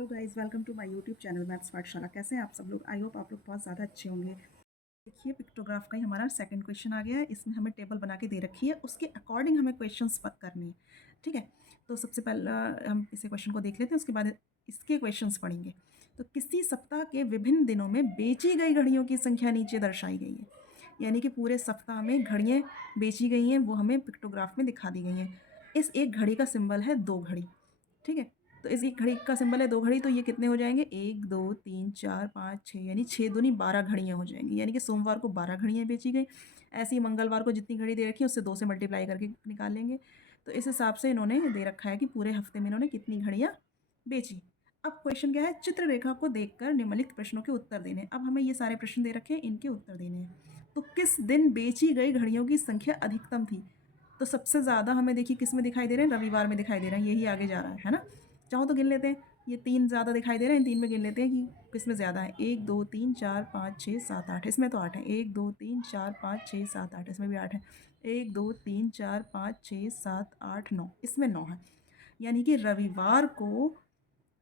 Hello guys, welcome to my YouTube channel maths Pathshala. कैसे हैं आप सब लोग? आई होप आप लोग बहुत ज़्यादा अच्छे होंगे। देखिए, पिक्टोग्राफ का ही हमारा सेकंड क्वेश्चन आ गया है। इसमें हमें टेबल बना के दे रखी है, उसके अकॉर्डिंग हमें क्वेश्चंस करने हैं। ठीक है, तो सबसे पहला हम इसे क्वेश्चन को देख लेते हैं, उसके बाद इसके क्वेश्चंस पढ़ेंगे। तो किसी सप्ताह के विभिन्न दिनों में बेची गई घड़ियों की संख्या नीचे दर्शाई गई है। यानी कि पूरे सप्ताह में घड़ियाँ बेची गई हैं, वो हमें पिक्टोग्राफ में दिखा दी गई हैं। इस एक घड़ी का सिंबल है 2 घड़ी। ठीक है, तो इस एक घड़ी का सिंबल है 2 घड़ी, तो ये कितने हो जाएंगे? 1 2 3 4 5 6, यानी 6 दूनी 12 घड़ियाँ हो जाएंगी। यानी कि सोमवार को 12 घड़ियाँ बेची गई। ऐसे ही मंगलवार को जितनी घड़ी दे रखी है उससे 2 से मल्टीप्लाई करके निकाल लेंगे। तो इस हिसाब से इन्होंने दे रखा है कि पूरे हफ्ते में इन्होंने कितनी घड़ियाँ बेची। अब क्वेश्चन क्या है? चित्र रेखा को देखकर निम्नलिखित प्रश्नों के उत्तर देने। अब हमें ये सारे प्रश्न दे रखे हैं, इनके उत्तर देने हैं। तो किस दिन बेची गई घड़ियों की संख्या अधिकतम थी? तो सबसे ज़्यादा हमें देखिए किस में दिखाई दे रहे हैं? रविवार में दिखाई दे रहे हैं। यही आगे जा रहा है ना। चाहो तो गिन लेते हैं, ये 3 ज़्यादा दिखाई दे रहे हैं, इन 3 में गिन लेते हैं कि किस में ज़्यादा है। 1 2 3 4 5 6 7 8, इसमें तो 8 है। 1 2 3 4 5 6 7 8, इसमें भी 8 है। 1 2 3 4 5 6 7 8 9, इसमें 9 है। यानी कि रविवार को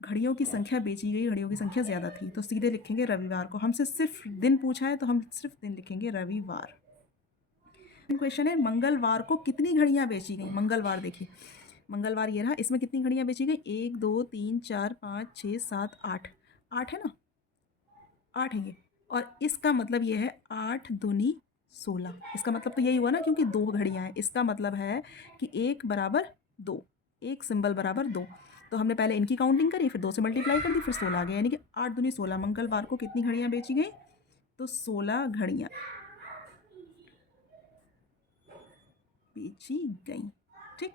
घड़ियों की संख्या बेची गई घड़ियों की संख्या ज़्यादा थी, तो सीधे लिखेंगे रविवार को। हमसे सिर्फ दिन पूछा है तो हम सिर्फ दिन लिखेंगे, रविवार। क्वेश्चन है मंगलवार को कितनी घड़ियाँ बेची गई? मंगलवार देखिए, मंगलवार ये रहा, इसमें कितनी घड़ियाँ बेची गई? 1 2 3 4 5 6 7 8, 8 है ना, 8 है ये। और इसका मतलब ये है 8 दूनी 16। इसका मतलब तो यही हुआ ना, क्योंकि 2 घड़ियाँ हैं। इसका मतलब है कि 1 बराबर 2, एक सिंबल बराबर 2। तो हमने पहले इनकी काउंटिंग करी, फिर 2 से मल्टीप्लाई कर दी, फिर 16 आ गया। यानी कि 8 दूनी 16। मंगलवार को कितनी घड़ियाँ बेची गई? तो 16 घड़ियाँ बेची गई। ठीक,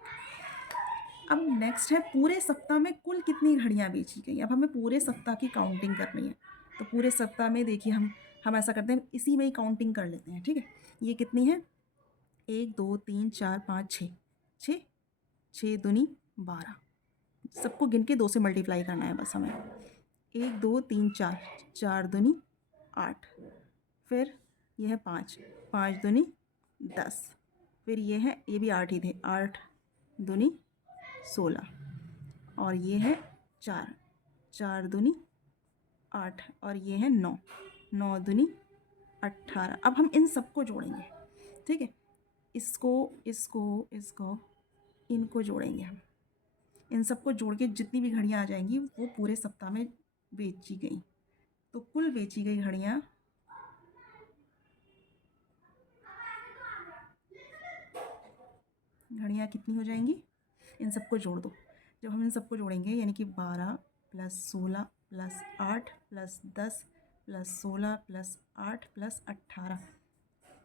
अब नेक्स्ट है पूरे सप्ताह में कुल कितनी घड़ियाँ बेची गई। अब हमें पूरे सप्ताह की काउंटिंग करनी है। तो पूरे सप्ताह में देखिए हम ऐसा करते हैं, इसी में ही काउंटिंग कर लेते हैं। ठीक है, ये कितनी है? 1 2 3 4 5 6, 6 6 दूनी 12। सबको गिन के 2 से मल्टीप्लाई करना है बस हमें। 1 2 3 4, 4 दूनी 8, फिर ये है 5, 5 दूनी 10, फिर ये है, ये भी 8 ही थे, 8 दूनी 16, और ये है 4, 4 दूनी 8, और ये है 9, 9 दूनी 18। अब हम इन सबको जोड़ेंगे। ठीक है, इसको इसको इसको इनको जोड़ेंगे हम। इन सबको जोड़ के जितनी भी घड़ियाँ आ जाएंगी वो पूरे सप्ताह में बेची गई। तो कुल बेची गई घड़ियाँ कितनी हो जाएंगी? इन सबको जोड़ दो। जब हम इन सबको जोड़ेंगे, यानी कि 12 + 16 + 8 + 10 + 16 + 8 + 18,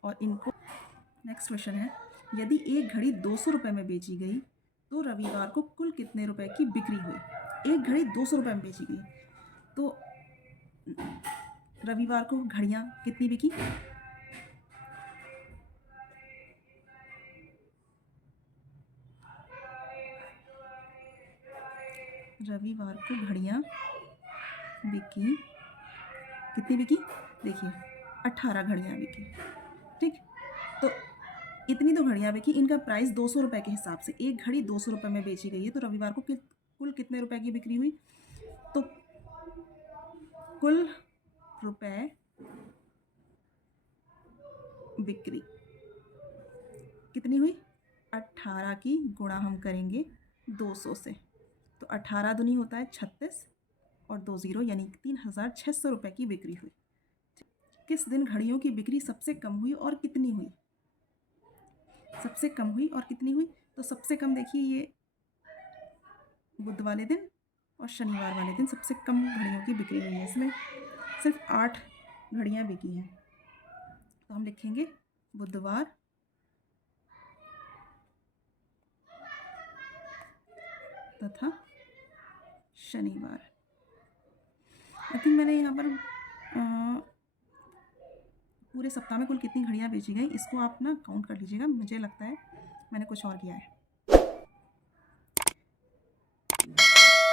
और इनको। नेक्स्ट क्वेश्चन है, यदि एक घड़ी 200 रुपये में बेची गई तो रविवार को कुल कितने रुपए की बिक्री हुई? एक घड़ी 200 रुपये में बेची गई, तो रविवार को घड़ियाँ कितनी बिकी? रविवार को घड़ियाँ बिकी, कितनी बिकी? देखिए, 18 घड़ियाँ बिकी। ठीक, तो इतनी तो घड़ियाँ बिकी, इनका प्राइस 200 रुपये के हिसाब से। एक घड़ी 200 रुपये में बेची गई है, तो रविवार को कुल कितने रुपए की बिक्री हुई? तो कुल रुपए बिक्री कितनी हुई? 18 की गुणा हम करेंगे 200 से, तो 18 दूनी होता है 36, और 2 0, यानी 3600 रुपये की बिक्री हुई। किस दिन घड़ियों की बिक्री सबसे कम हुई और कितनी हुई? सबसे कम हुई और कितनी हुई? तो सबसे कम देखिए, ये बुध वाले दिन और शनिवार वाले दिन सबसे कम घड़ियों की बिक्री हुई है। इसमें सिर्फ 8 घड़ियाँ बिकी हैं, तो हम लिखेंगे बुधवार तथा शनिवार। आई थिंक मैंने यहाँ पर पूरे सप्ताह में कुल कितनी घड़ियाँ बेची गई, इसको आप ना काउंट कर लीजिएगा। मुझे लगता है मैंने कुछ और किया है।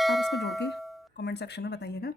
आप इसको जोड़ के कमेंट सेक्शन में बताइएगा।